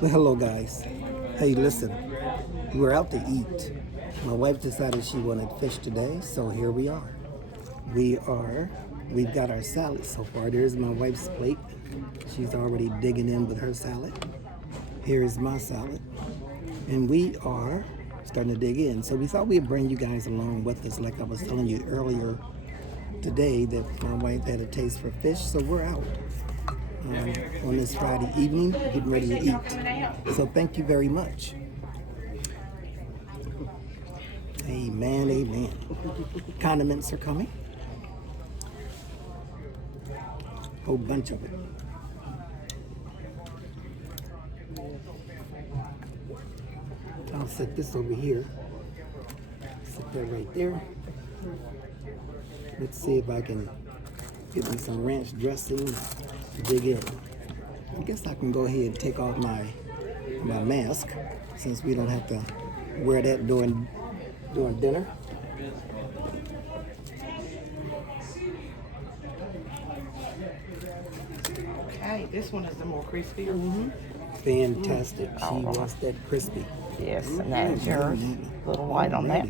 Well, hello, guys. Hey, listen, we were out to eat. My wife decided she wanted fish today, so here we are. We've got our salad so far. There's my wife's plate. She's already digging in with her salad. Here's my salad. And we are starting to dig in. So we thought we'd bring you guys along with us, like I was telling you earlier today, that my wife had a taste for fish, so we're out on this Friday evening, getting ready to eat. So thank you very much. Amen, amen. Condiments are coming. Whole bunch of it. I'll set this over here. Set that right there. Let's see if I can get me some ranch dressing to dig in. I guess I can go ahead and take off my mask since we don't have to wear that during dinner. Okay, this one is the more crispy. Fantastic. She wants that crispy. Yes, and that's yours. A little white on that.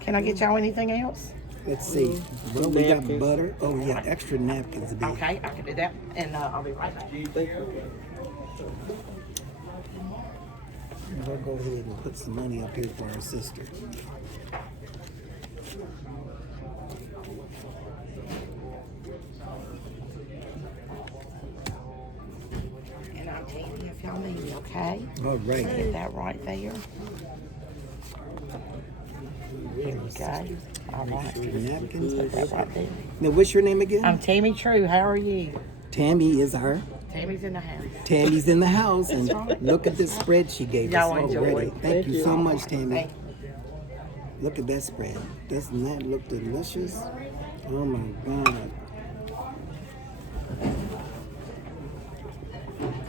Can I get y'all anything else? Let's see. Well, we got butter. Oh, yeah, extra napkins. Baby. Okay, I can do that, and I'll be right back. I'll go ahead and put some money up here for our sister. And I'm Tammy if y'all need me, okay? All right. Get that right there. There you go. All right. Extra napkins. Put that right there. Now, what's your name again? I'm Tammy True. How are you? Tammy is her. Tammy's in the house. Tammy's in the house, and look at this spread she gave us Y'all enjoy. already. Thank you so much, Tammy. Thank Look at that spread. Doesn't that look delicious? Oh my God.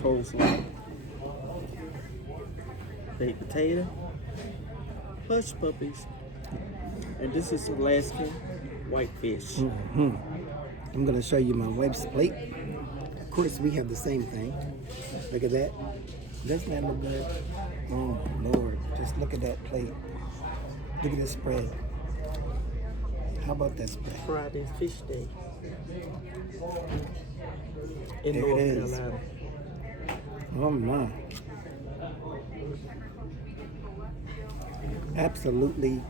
Coleslaw, baked potato, hush puppies, and this is Alaskan whitefish. I'm gonna show you my wife's plate. Of course, we have the same thing. Look at that. Doesn't that look good? Oh Lord, just look at that plate. Look at this spread. How about that spread? Friday fish day in There it North is. Carolina. Oh my. Absolutely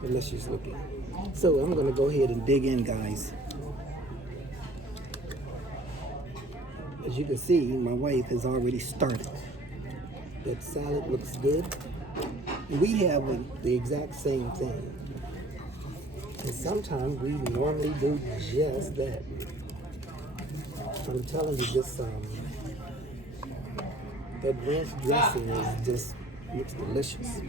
delicious looking. So I'm gonna go ahead and dig in, guys. As you can see, my wife has already started. That salad looks good. We have the exact same thing. And sometimes we normally do just that. I'm telling you, this that ranch dressing is just looks delicious.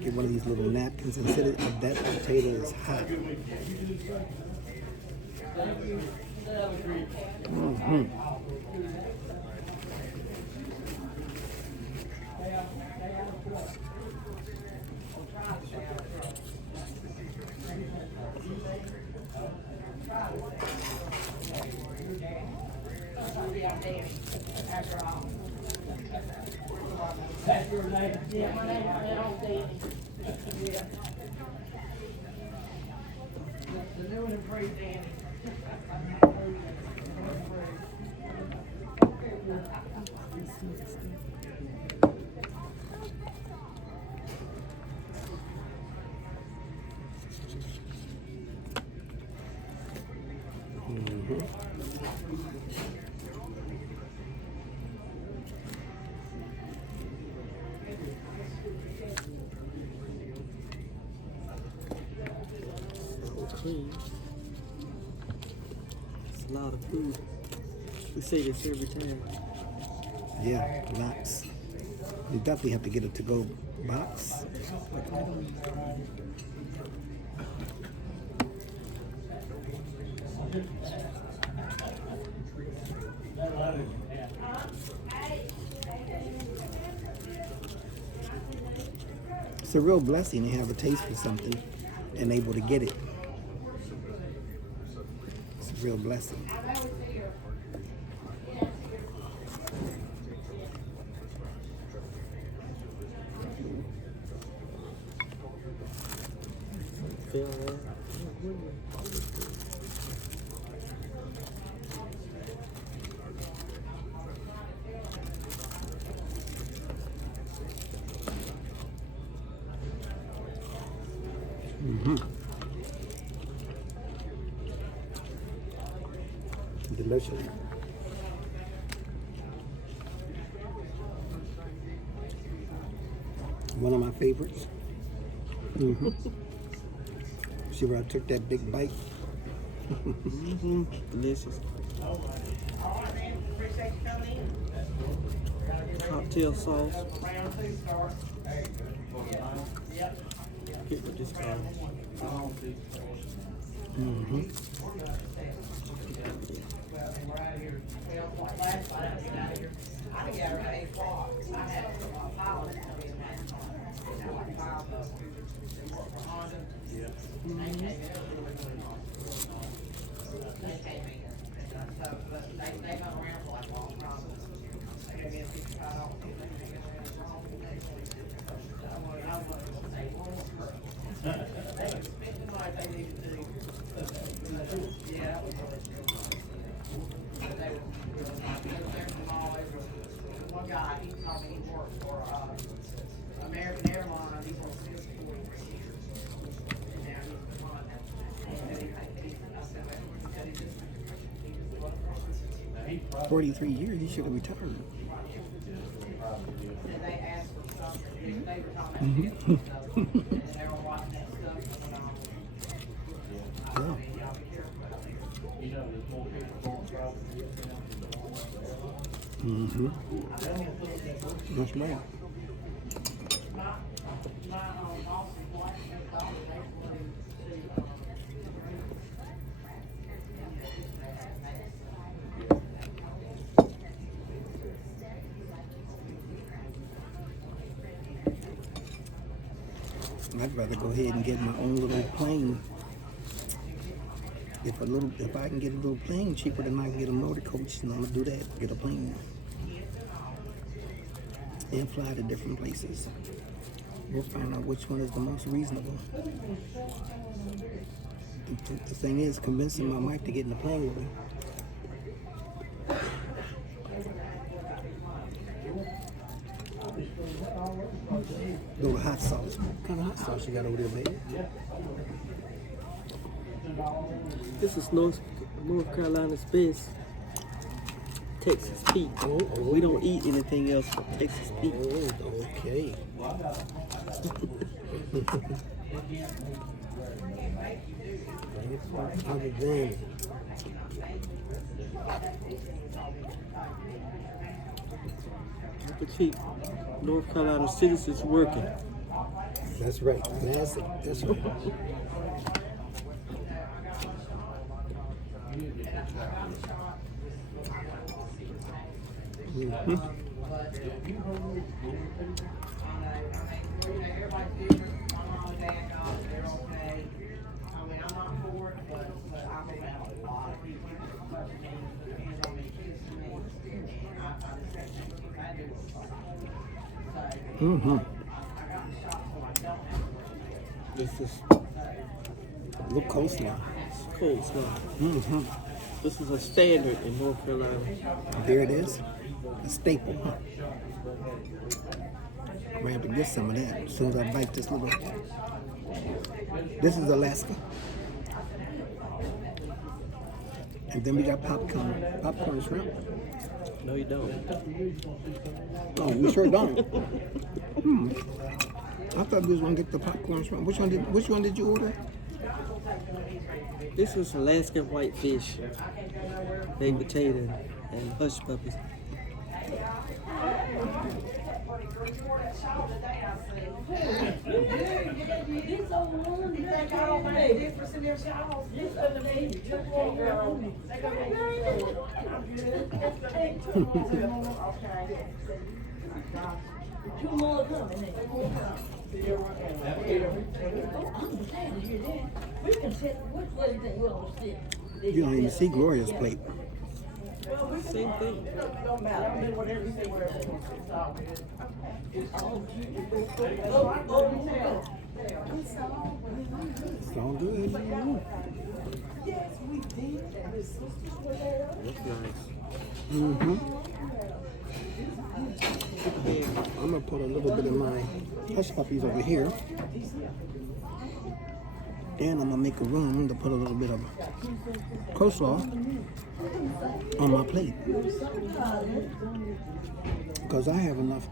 Get one of these little napkins and set it up. That potato is hot. Clean. It's a lot of food. We say this every time. Yeah, lots. You definitely have to get a to-go box. It's a real blessing to have a taste for something and able to get it. real blessing. Feel that? Delicious. One of my favorites. See where I took that big bite? Delicious. Cocktail sauce. Get with this guy. American Airlines, he's on 43 years, he should have retired. they asked for something, they were talking about stuff, and they were watching that stuff going on. That's right. I'd rather go ahead and get my own little plane. If I can get a little plane cheaper than I can get a motor coach, then I'm gonna do that. Get a plane and fly to different places. We'll find out which one is the most reasonable. The thing is, convincing my wife to get in the plane with me. Little hot sauce. What kind of hot sauce you got over there, baby? This is North Carolina's best Texas Pete. We don't eat anything else but Texas Pete. Okay. Other than To keep North Carolina citizens working. that's right. That's right. Everybody's different. My mom and dad got it, they're okay. I mean, I'm not for it, but I'm about it. A lot of people, but me, depends on me, kids to me. And I just say, I do what's right. So, Mm-hmm. I got the shot, so I don't have to. This is look coleslaw. Coleslaw. Mm-hmm. This is a standard in North Carolina. There it is. A staple. Huh? I'm gonna have to get some of that as soon as I bite this little. This is Alaska. And then we got popcorn shrimp. No, you don't. Oh, we sure don't. I thought we was gonna get the popcorn shrimp. Which one did you order? This is Alaskan whitefish, baked potato, and hush puppies. Two more coming. We can sit. Which way do you think we ought to sit? You don't even see Gloria's plate. Same thing. Don't matter. I mean, whatever you say, wherever. It's all good. It's all It's all good. That's nice. Mm-hmm. Okay. I'm gonna put a little bit of my hush puppies over here. And I'm gonna make a room to put a little bit of coleslaw on my plate. Because I have enough.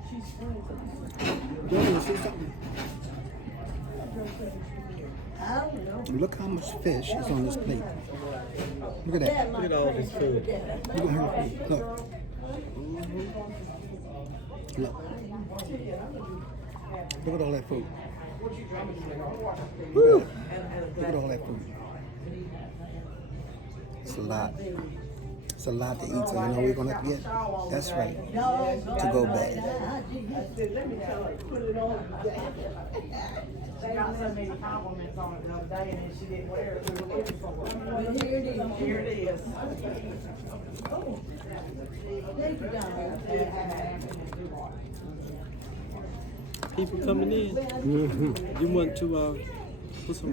You want to see something? Look how much fish is on this plate. Look at that. Look at all this food. Look at her food. Look. Look. Look at all that food. Look at that. Look at all that food. It's a lot. It's a lot to eat, so you know we're gonna have to get. That's right. To go bag. She got so many compliments on it the other day, and then she didn't wear it. We were looking for it. Here it is. People coming in. Mm-hmm. You want to put some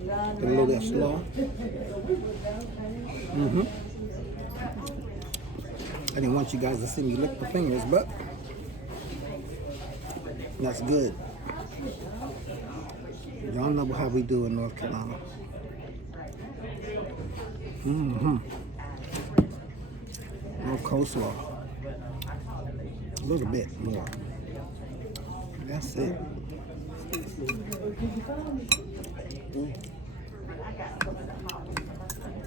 A little extra slaw. Mm-hmm. I didn't want you guys to see me lick my fingers, but that's good. Y'all know how we do in North Carolina. Mm-hmm. No coleslaw. A little bit more. That's it.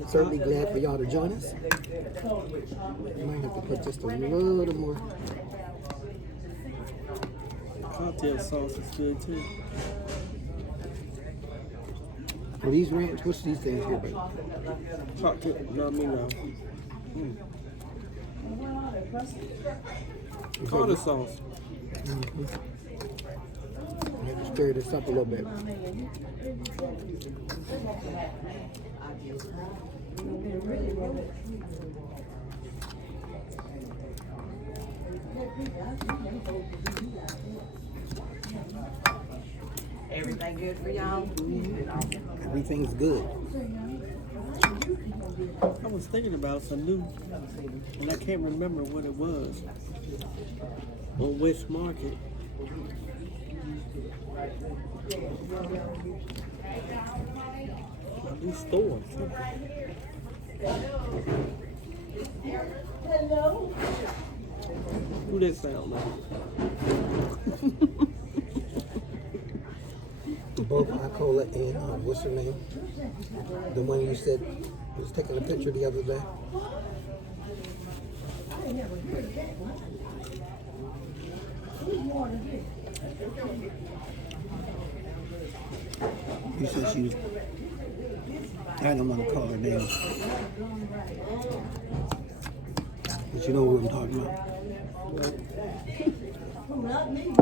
Certainly glad for y'all to join us. Might have to put just a little more. cocktail sauce is good too. Are these ranch? What's these things here, baby? Cocktail, no, I mean tartar sauce. Mm-hmm. I have to stir this up a little bit. Everything good for y'all? Everything's good. I was thinking about some new, and I can't remember what it was, on West Market. A new store. Hello. Who that sound like? Both Icola and what's her name? The one you said was taking a picture the other day. You said she was. I don't want to call her name. But you know what I'm talking about. Not me.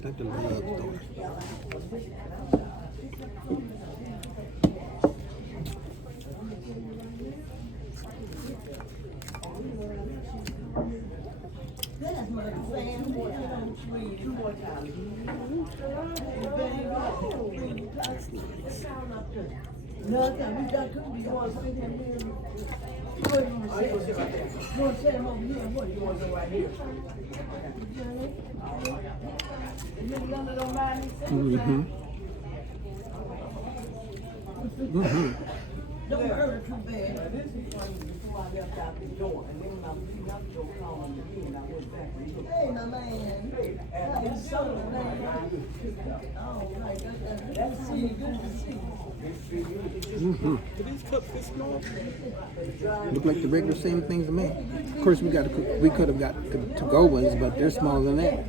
Dr. Love's daughter. That's my fan. Two more times. Nothing. We got cookies. You want to sit in here? What do you want to say? You want to sit them over here? What do you want to do right here? Mm-hmm. Mm-hmm. Don't hurt her too bad. Hey, my man. That was so nice. Oh, my goodness. Good to see you. Good to see you. Mm-hmm. Do these cups fit small? Look like the regular same things to me. Of course, we could have got the to-go ones, but they're smaller than that.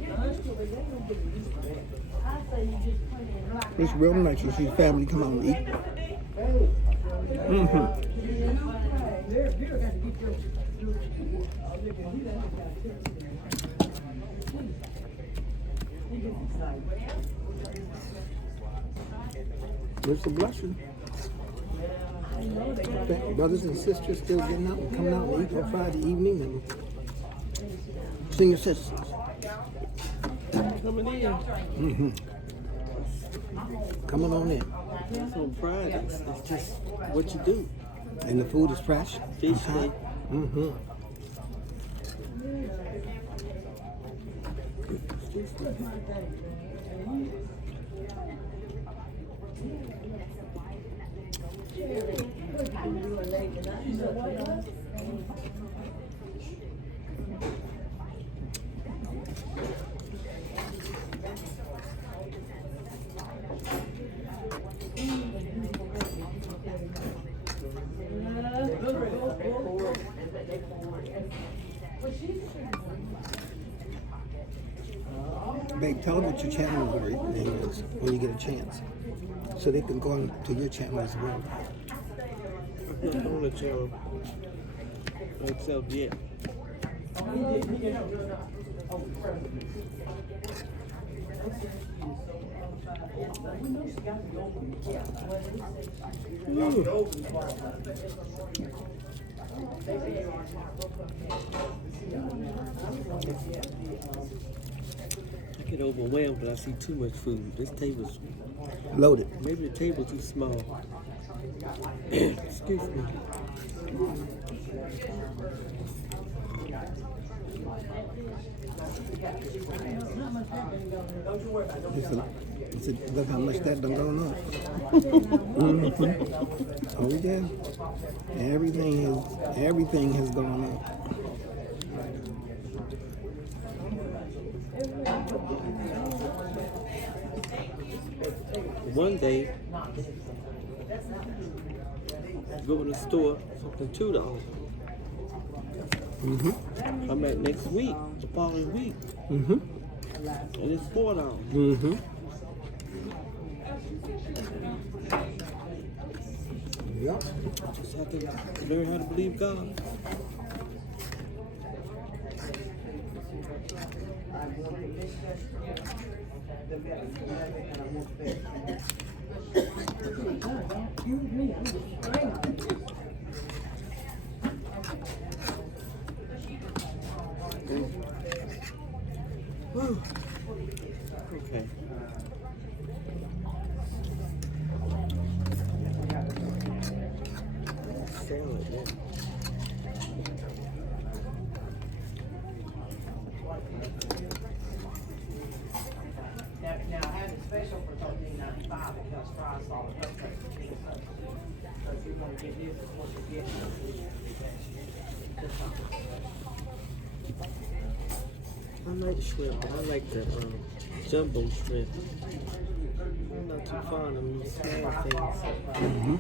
It's real nice to see family come out and eat. Mm-hmm. It's a blessing. Brothers and sisters still getting out and coming out and eating on Friday evening and senior citizens. Coming in. Mm-hmm. Coming on in. That's on Fridays. It's just what you do. And the food is fresh. Fish hot. day. Mm-hmm. Babe, tell them what your channel name is when you get a chance, so they can go on to your channel as well. I'm not on the channel. Except yet. I get overwhelmed when I see too much food. This table's Loaded. maybe the table too small. Excuse me. Look how much that done gone up. Mm-hmm. Oh yeah. Everything has gone up. One day, go in the store, something $2. Mm-hmm. Come back next week, the following week, Mm-hmm. and it's $4. Mm-hmm. Yep. Just have to learn how to believe God. Whew. Okay. Salad, yeah. Now I had it special for $13.95 because Fry saw the post rate for $15. So if you're gonna get this, it's what you get. I like shrimp, but I like the jumbo shrimp. I'm not too fond of these small things. Mm-hmm.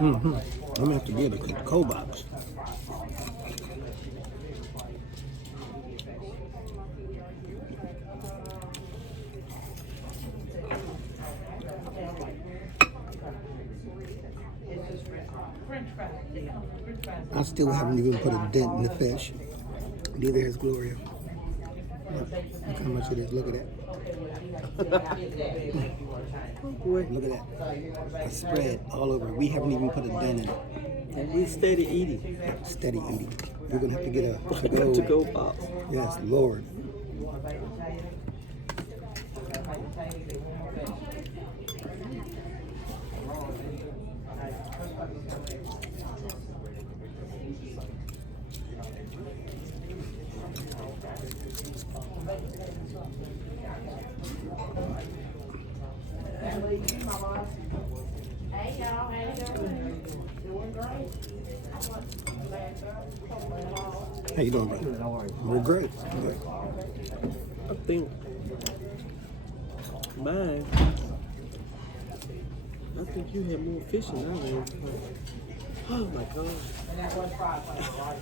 Mm-hmm. I'm gonna have to get a Coke box. I still haven't even put a dent in the fish. Neither has Gloria. Look how much it is. Look at that. Look at that. A spread all over. We haven't even put a dent in it. And we steady eating. Steady eating. We're gonna have to get a To go box. Yes, Lord. Hey y'all, how you doing? Doing great. How you doing, brother? We're great. Good. I think mine. I think you had more fish than I had. Oh my God. And that was Fry's place, right?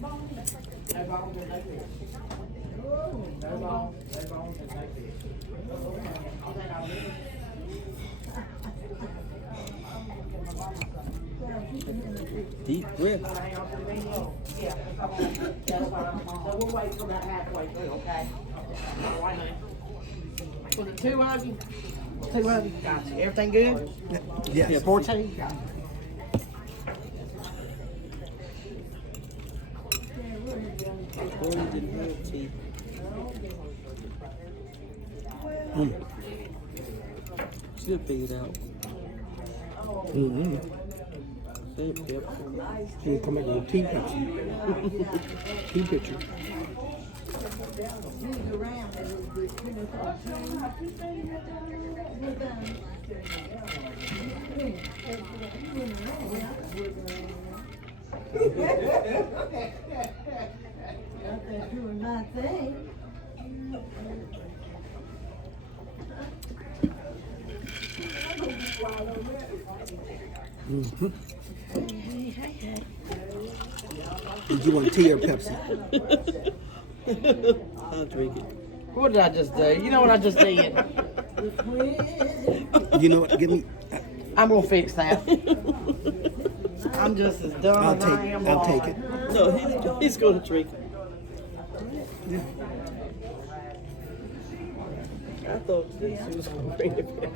No bones and no fish. No bones and no fish. I think I did. Deep breath. Yeah, okay, that's fine. So we'll wait till that halfway through, okay? All right, honey. For the two of you? Two of you, gotcha. Everything good? Yes. 14? Gotcha. Boy, you didn't have teeth. She'll figure it out. Mm-hmm. Say it, Pepsi. She'll come back with a tea picture. Tea picture. Doing my thing. Mm-hmm. Did you want tea or Pepsi? I'll drink it. What did I just do? You know what I just did? You know what? Give me. I'm gonna fix that. I'm just as dumb I'll as I take. am. I'll blind. take it. No, he's going to drink it. Yeah. I thought that she was going to bring it back.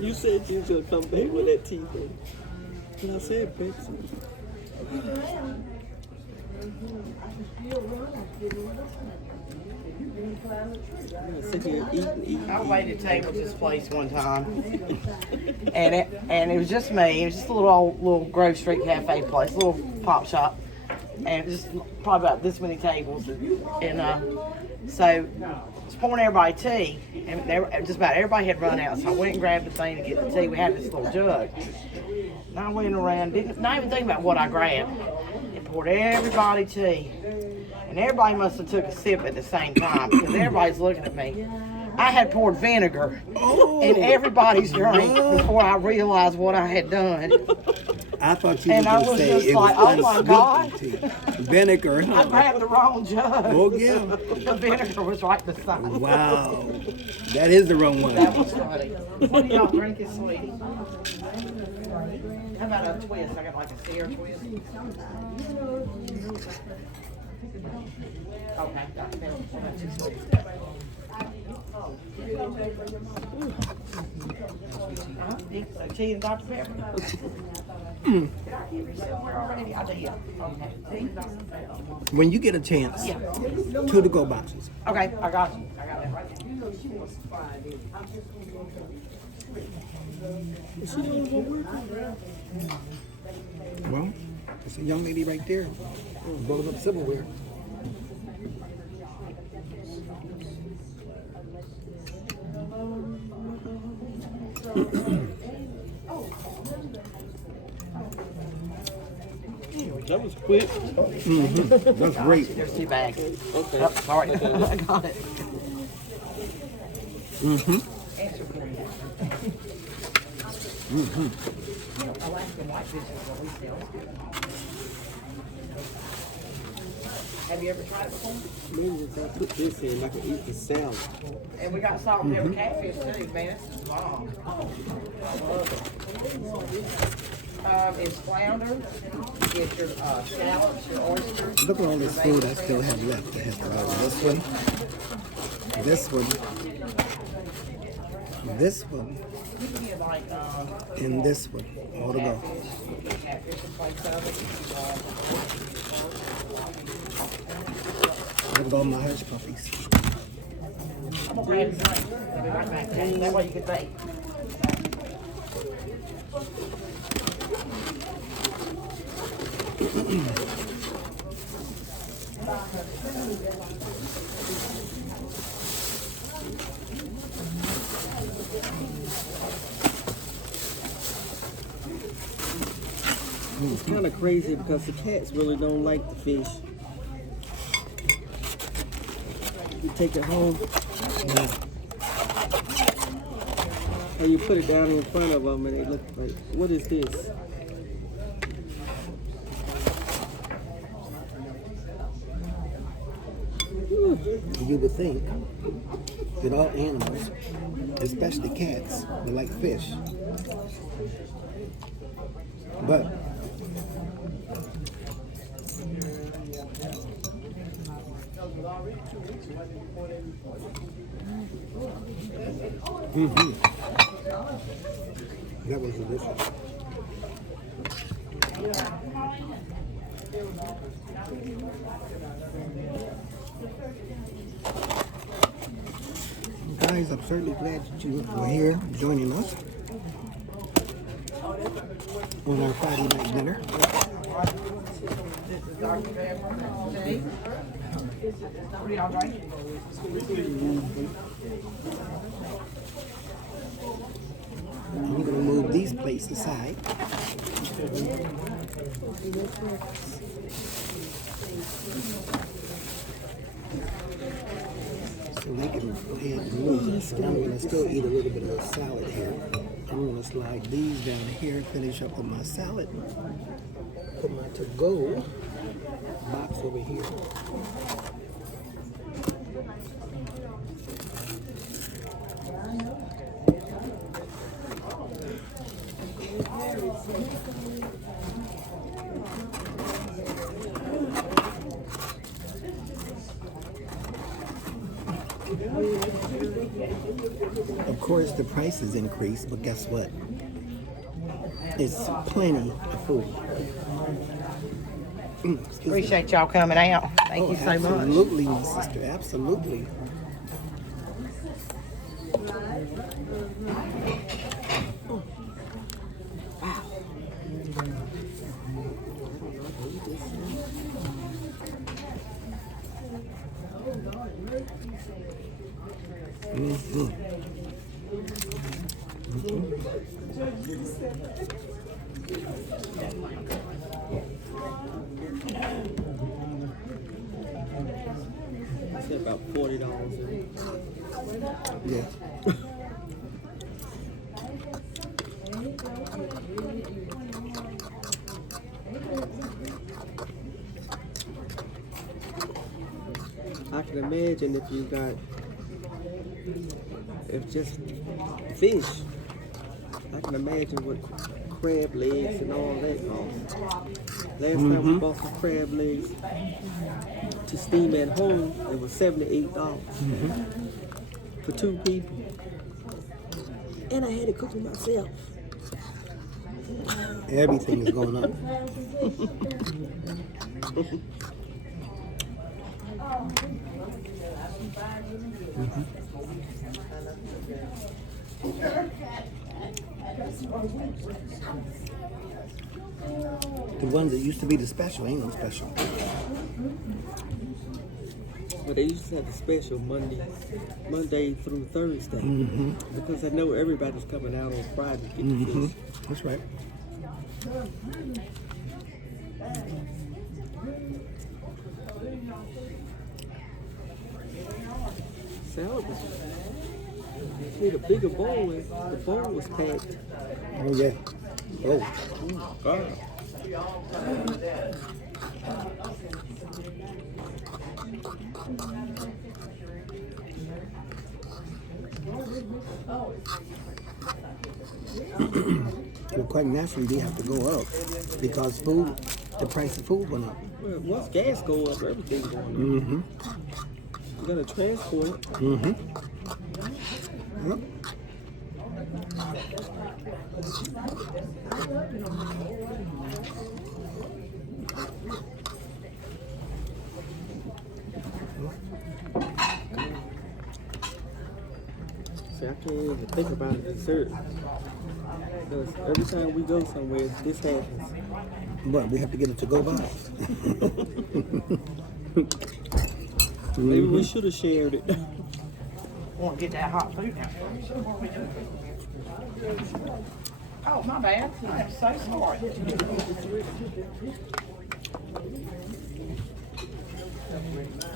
You said you was going to come back with that tea thing. And I said Pepsi. I'm gonna sit here eating. I waited tables at this place one time, and it was just me. It was just a little Grove Street cafe place, a little pop shop, and it was just probably about this many tables, and so I was pouring everybody tea, and just about everybody had run out. So I went and grabbed the thing to get the tea. We had this little jug, and I went around, not even thinking about what I grabbed, and poured everybody tea. And everybody must have took a sip at the same time because everybody's looking at me. I had poured vinegar in everybody's drink before I realized what I had done. I thought you And were I going to was say just it like, was oh my God. unsweetened tea. Vinegar, I huh? grabbed the wrong jug. Oh, yeah. The vinegar was right beside me. Wow. That is the wrong one. That was funny. What do y'all drinking, sweetie? How about a twist? I got like a Sierra twist. Okay, got tea and Dr. Pepper. Where already? I did. Okay. Tea and Dr. Pepper. When you get a chance, Yeah. 2 to-go boxes. Okay, I got you. I got that right there. Well, there's a young lady right there blowing up silverware. That was quick. That's great. There's 2 bags. Okay. Oh, sorry. I got it. Alaskan whitefish is what we sell. Have you ever tried it before? Maybe if I put this in, I can eat the salad. And we got salt and pepper catfish too, man. This is bomb. I love it. It's flounder. It's your scallops, your oysters. Look at all this food I still have left. I have this one, this one, You can get like and this one. All to go. catfish and plates of it. Look at all my hush puppies. I'm gonna grab a drink. I'll be right back. That way you can bake. It's kind of crazy because the cats really don't like the fish. You take it home, or you put it down in front of them and they look like, what is this? You would think that all animals, especially cats, would like fish. But that was delicious. Guys, I'm certainly glad that you were here joining us on our Friday night dinner. I'm going to move these plates aside. So we can go ahead and move this. And I'm going to still eat a little bit of the salad here. I'm going to slide these down here, finish up with my salad. Put my to-go box over here. Of course, the prices increase, but guess what? It's plenty of food. Excuse me. Appreciate y'all coming out. Thank you so much. Absolutely, my sister. Absolutely. I said about $40. Yeah. I can imagine if you got, if just fish, I can imagine what crab legs and all that cost. Last time we bought some crab legs to steam at home, it was $78 for 2 people. And I had to cook it myself. Everything is going up. The ones that used to be the special ain't no special. But they used to have the special Monday through Thursday. Because I know everybody's coming out on Friday to get the fish. That's right. Salad was, need a bigger bowl, and the bowl was packed. Oh yeah. Oh. God. Well, quite naturally, they have to go up because food, the price of food went up. Well, once gas go up, everything going up. You gotta transport it. Yep. See, I can't even think about dessert. Because every time we go somewhere, this happens. But we have to get a to-go box. Maybe we should have shared it. Want to get that hot food now. Oh, my bad. I am so sorry.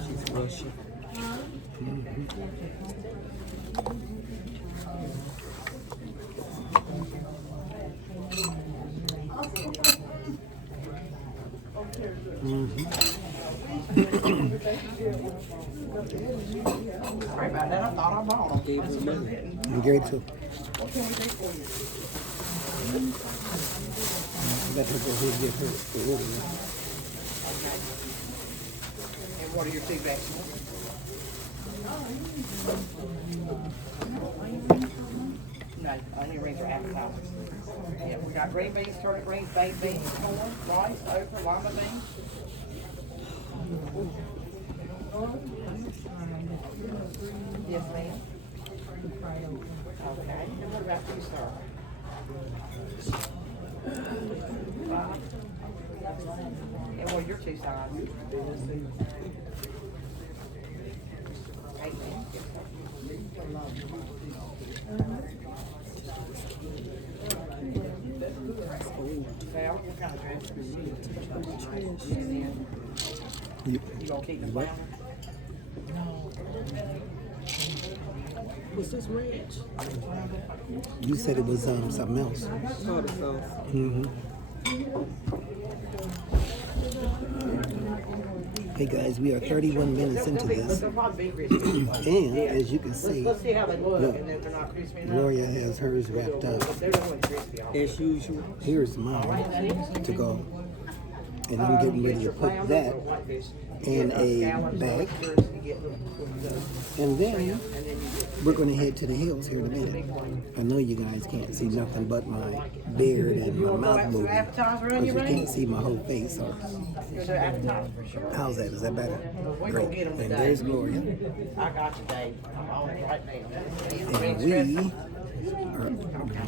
She's Russian. Sorry about that. I thought I bought them. Gave her money. I'm Gary too. What can we do for you? Let her go ahead and get her order. Okay. And what are your two vegetables? No, onion rings are appetizers. Yeah, we got green beans, turnip greens, baked beans, corn, rice, okra, lima beans. Yes, ma'am. Okay, and what about you, sir? Five. And what are your two sides? 8, ma'am. Val, what kind of dress? You, You gonna keep the flounder? What's this ranch? you said it was something else. Tartar sauce. Mm-hmm. Hey guys, we are 31 minutes into this, They'll probably be crispy. and as you can see, Let's see how they look, look, and if they're not crispy enough. Gloria has hers wrapped up. They're going crispy. As usual. Here's mine to go, and I'm getting ready to put that in a bag, and then we're going to head to the hills here in a minute. I know you guys can't see nothing but my beard and my mouth moving, because you can't see my whole face. So There's an appetizer for sure. how's that? Is that better? We're Great. gonna get 'em And today. there's Gloria, I got you, Dave. I'm on it right now. and we are